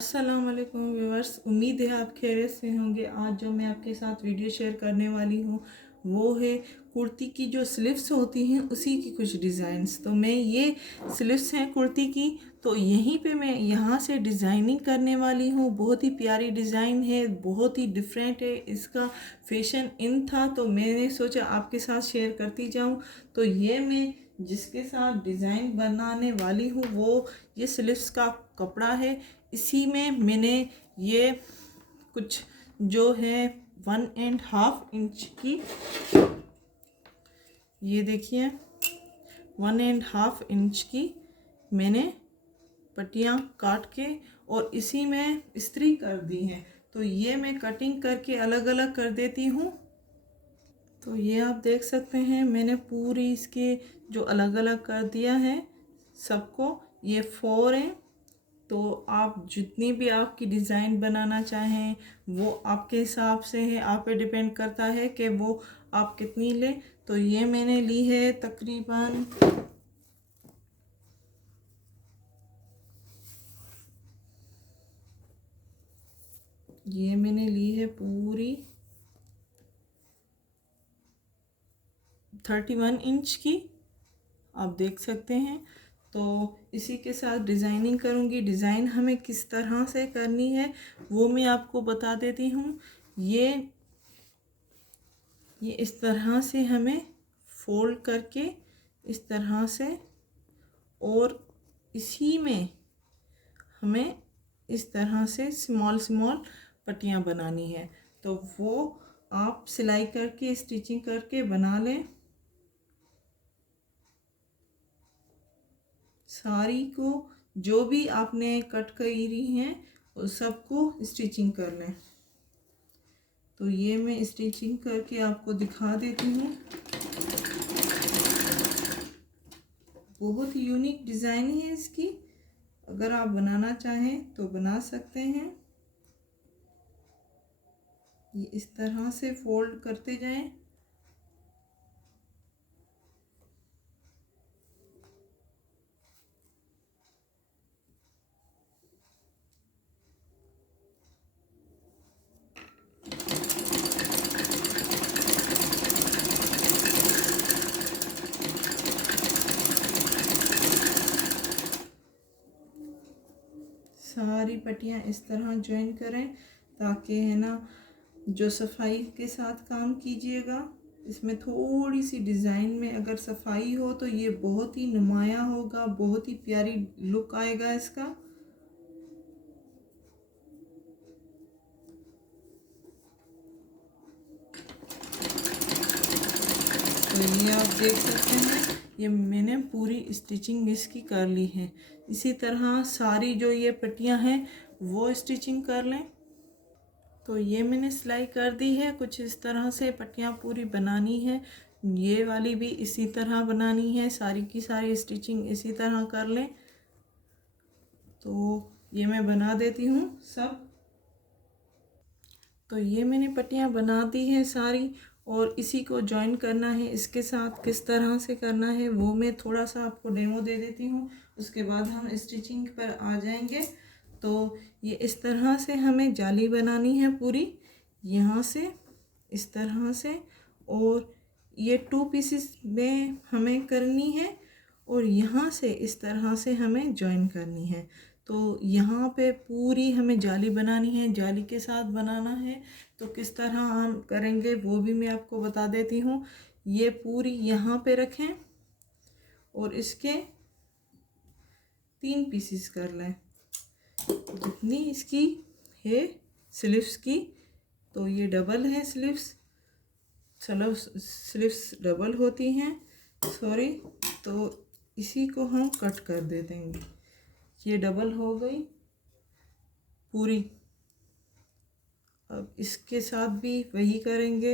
अस्सलाम वालेकुम व्यूअर्स, उम्मीद है आप खैरियत से होंगे। आज जो मैं आपके साथ वीडियो शेयर करने वाली हूँ वो है कुर्ती की जो स्लीव्स होती हैं उसी की कुछ डिज़ाइंस। तो मैं ये स्लीव्स हैं कुर्ती की, तो यहीं पे मैं यहाँ से डिज़ाइनिंग करने वाली हूँ। बहुत ही प्यारी डिज़ाइन है, बहुत ही डिफरेंट है। इसका फैशन इन था तो मैंने सोचा आपके साथ शेयर करती जाऊँ। तो ये मैं जिसके साथ डिज़ाइन बनाने वाली हूँ वो ये स्लीव्स का कपड़ा है। इसी में मैंने ये कुछ जो है 1.5 इंच की, ये देखिए 1.5 इंच की मैंने पट्टियाँ काट के और इसी में इस्त्री कर दी हैं। तो ये मैं कटिंग करके अलग अलग कर देती हूँ। तो ये आप देख सकते हैं मैंने पूरी इसके जो अलग अलग कर दिया है सबको। ये 4 हैं। तो आप जितनी भी आपकी डिज़ाइन बनाना चाहें वो आपके हिसाब से है, आप पे डिपेंड करता है कि वो आप कितनी लें। तो ये मैंने ली है तकरीबन ये मैंने ली है पूरी 31 इंच की, आप देख सकते हैं। तो इसी के साथ डिज़ाइनिंग करूँगी। डिज़ाइन हमें किस तरह से करनी है वो मैं आपको बता देती हूँ। ये इस तरह से हमें फोल्ड करके इस तरह से, और इसी में हमें इस तरह से स्मॉल स्मॉल पट्टियाँ बनानी है। तो वो आप सिलाई करके स्टिचिंग करके बना लें। साड़ी को जो भी आपने कट करी हैं उस सबको स्टिचिंग कर लें। तो ये मैं स्टिचिंग करके आपको दिखा देती हूँ। बहुत ही यूनिक डिज़ाइन है इसकी, अगर आप बनाना चाहें तो बना सकते हैं। ये इस तरह से फोल्ड करते जाएं। सारी पट्टियाँ इस तरह ज्वाइन करें ताकि है ना जो सफाई के साथ काम कीजिएगा। इसमें थोड़ी सी डिज़ाइन में अगर सफाई हो तो ये बहुत ही नुमाया होगा, बहुत ही प्यारी लुक आएगा इसका। तो ये आप देख सकते हैं ये मैंने पूरी स्टिचिंग इसकी कर ली है। इसी तरह सारी जो ये पट्टियाँ हैं वो स्टिचिंग कर लें। तो ये मैंने सिलाई कर दी है। कुछ इस तरह से पट्टियाँ पूरी बनानी है। ये वाली भी इसी तरह बनानी है, सारी की सारी स्टिचिंग इसी तरह कर लें। तो ये मैं बना देती हूँ सब। तो ये मैंने पट्टियाँ बना दी हैं सारी, और इसी को जॉइन करना है। इसके साथ किस तरह से करना है वो मैं थोड़ा सा आपको डेमो दे देती हूँ, उसके बाद हम स्टिचिंग पर आ जाएंगे। तो ये इस तरह से हमें जाली बनानी है पूरी, यहाँ से इस तरह से, और ये 2 पीसेस में हमें करनी है, और यहाँ से इस तरह से हमें जॉइन करनी है। तो यहाँ पे पूरी हमें जाली बनानी है, जाली के साथ बनाना है। तो किस तरह हम करेंगे वो भी मैं आपको बता देती हूँ। ये पूरी यहाँ पे रखें और इसके 3 पीसेस कर लें जितनी इसकी है स्लीव्स की। तो ये डबल है स्लीव्स, चलो स्लीव्स डबल होती हैं, सॉरी। तो इसी को हम कट कर दे देंगे। ये डबल हो गई पूरी। अब इसके साथ भी वही करेंगे।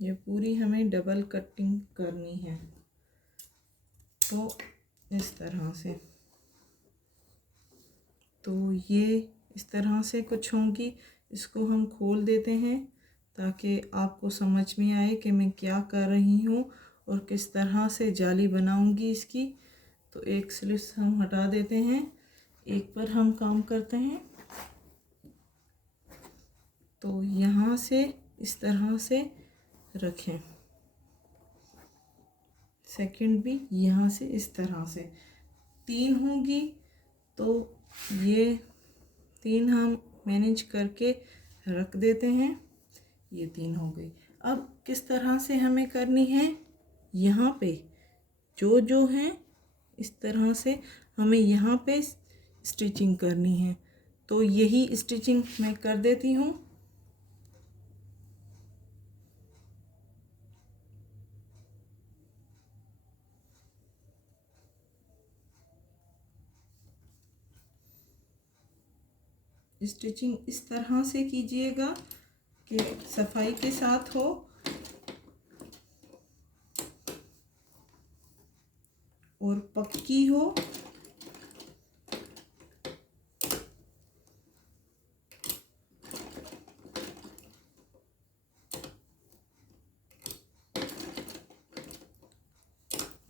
ये पूरी हमें डबल कटिंग करनी है। तो इस तरह से, तो ये इस तरह से कुछ होंगी। इसको हम खोल देते हैं ताकि आपको समझ में आए कि मैं क्या कर रही हूँ और किस तरह से जाली बनाऊंगी इसकी। तो एक स्लिट्स हम हटा देते हैं, एक पर हम काम करते हैं। तो यहाँ से इस तरह से रखें, सेकंड भी यहाँ से इस तरह से 3 होंगी। तो ये 3 हम मैनेज करके रख देते हैं, ये 3 हो गई। अब किस तरह से हमें करनी है, यहाँ पे जो जो है इस तरह से हमें यहाँ पे स्टिचिंग करनी है। तो यही स्टिचिंग मैं कर देती हूँ। स्टिचिंग इस तरह से कीजिएगा कि सफाई के साथ हो और पक्की हो।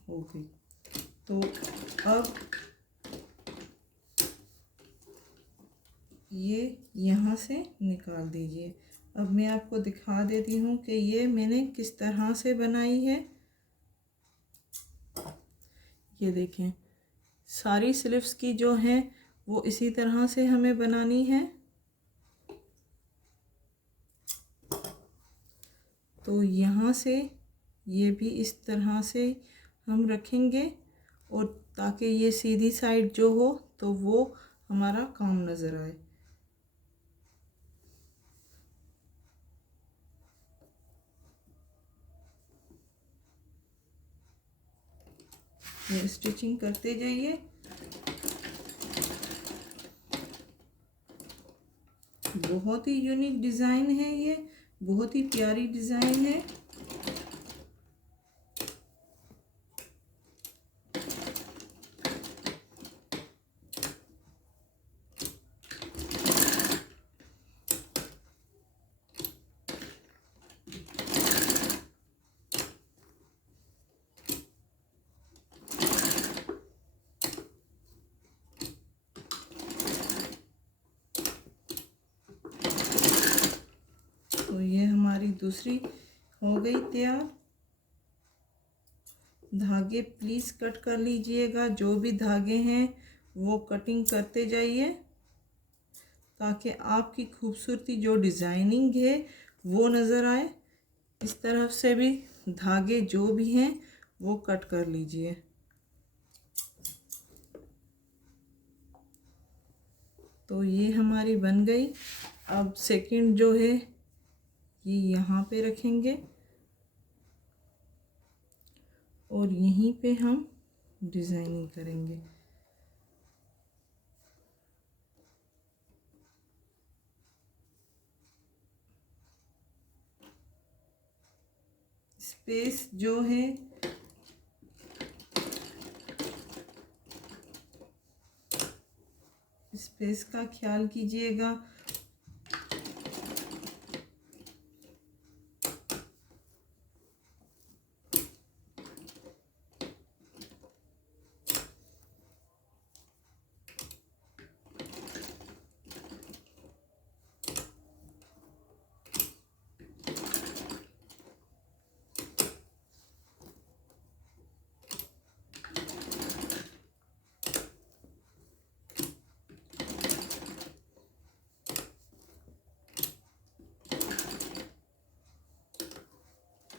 हो गई। तो अब ये यहाँ से निकाल दीजिए। अब मैं आपको दिखा देती हूँ कि ये मैंने किस तरह से बनाई है। ये देखें, सारी स्लीव्स की जो है वो इसी तरह से हमें बनानी है। तो यहाँ से ये भी इस तरह से हम रखेंगे, और ताकि ये सीधी साइड जो हो तो वो हमारा काम नज़र आए। ये स्टिचिंग करते जाइए। बहुत ही यूनिक डिज़ाइन है, ये बहुत ही प्यारी डिज़ाइन है। तो ये हमारी दूसरी हो गई तैयार। धागे प्लीज़ कट कर लीजिएगा, जो भी धागे हैं वो कटिंग करते जाइए, ताकि आपकी खूबसूरती जो डिज़ाइनिंग है वो नज़र आए। इस तरफ से भी धागे जो भी हैं वो कट कर लीजिए। तो ये हमारी बन गई। अब सेकंड जो है ये यहाँ पे रखेंगे और यहीं पे हम डिज़ाइनिंग करेंगे। स्पेस जो है स्पेस का ख्याल कीजिएगा।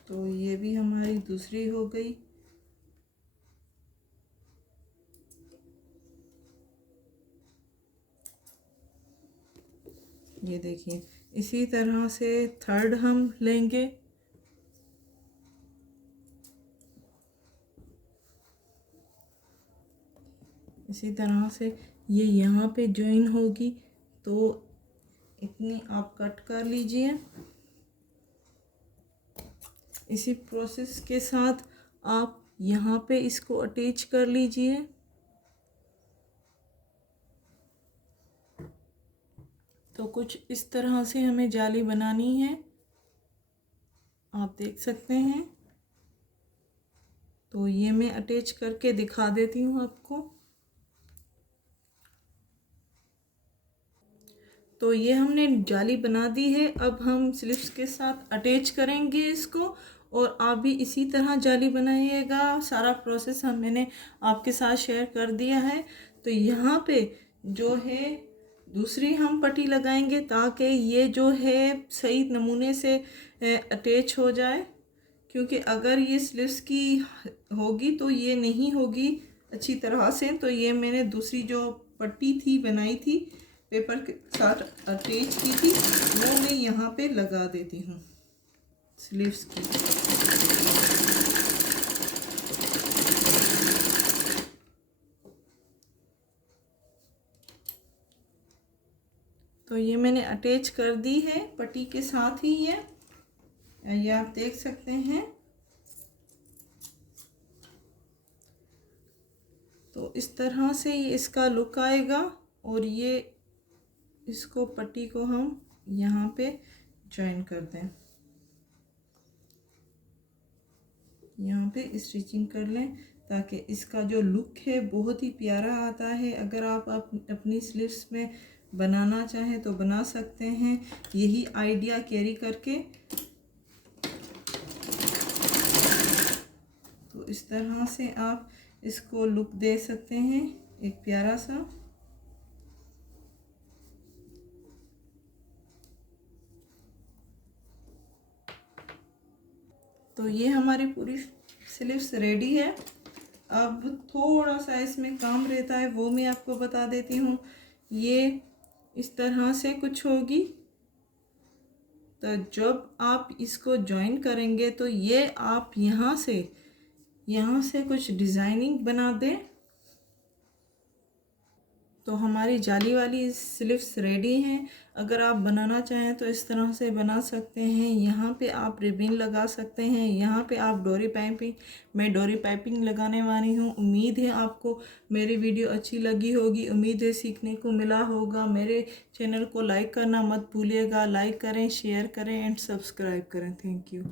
तो ये भी हमारी दूसरी हो गई। ये देखिए, इसी तरह से थर्ड हम लेंगे। इसी तरह से ये यहाँ पे ज्वाइन होगी, तो इतनी आप कट कर लीजिए। इसी प्रोसेस के साथ आप यहाँ पे इसको अटैच कर लीजिए। तो कुछ इस तरह से हमें जाली बनानी है, आप देख सकते हैं। तो ये मैं अटैच करके दिखा देती हूँ आपको। तो ये हमने जाली बना दी है। अब हम स्लिप्स के साथ अटैच करेंगे इसको, और आप भी इसी तरह जाली बनाइएगा। सारा प्रोसेस मैंने आपके साथ शेयर कर दिया है। तो यहाँ पे जो है दूसरी हम पट्टी लगाएंगे ताकि ये जो है सही नमूने से अटैच हो जाए, क्योंकि अगर ये स्लिप्स की होगी तो ये नहीं होगी अच्छी तरह से। तो ये मैंने दूसरी जो पट्टी थी बनाई थी पेपर के साथ अटैच की थी, वो मैं यहाँ पे लगा देती हूँ स्लीव्स की। तो ये मैंने अटैच कर दी है पट्टी के साथ ही है, ये आप देख सकते हैं। तो इस तरह से ये इसका लुक आएगा, और ये इसको पट्टी को हम यहाँ पे जॉइन कर दें, यहाँ पे स्टिचिंग कर लें ताकि इसका जो लुक है बहुत ही प्यारा आता है। अगर आप अपनी स्लीव्स में बनाना चाहें तो बना सकते हैं यही आइडिया कैरी करके। तो इस तरह से आप इसको लुक दे सकते हैं एक प्यारा सा। तो ये हमारी पूरी स्लीव्स रेडी है। अब थोड़ा सा इसमें काम रहता है, वो मैं आपको बता देती हूँ। ये इस तरह से कुछ होगी, तो जब आप इसको जॉइन करेंगे तो ये आप यहाँ से कुछ डिज़ाइनिंग बना दें। तो हमारी जाली वाली स्लीव्स रेडी हैं। अगर आप बनाना चाहें तो इस तरह से बना सकते हैं। यहाँ पे आप रिबन लगा सकते हैं, यहाँ पे आप डोरी पाइपिंग, मैं डोरी पाइपिंग लगाने वाली हूँ। उम्मीद है आपको मेरी वीडियो अच्छी लगी होगी, उम्मीद है सीखने को मिला होगा। मेरे चैनल को लाइक करना मत भूलिएगा। लाइक करें, शेयर करें एंड सब्सक्राइब करें। Thank you.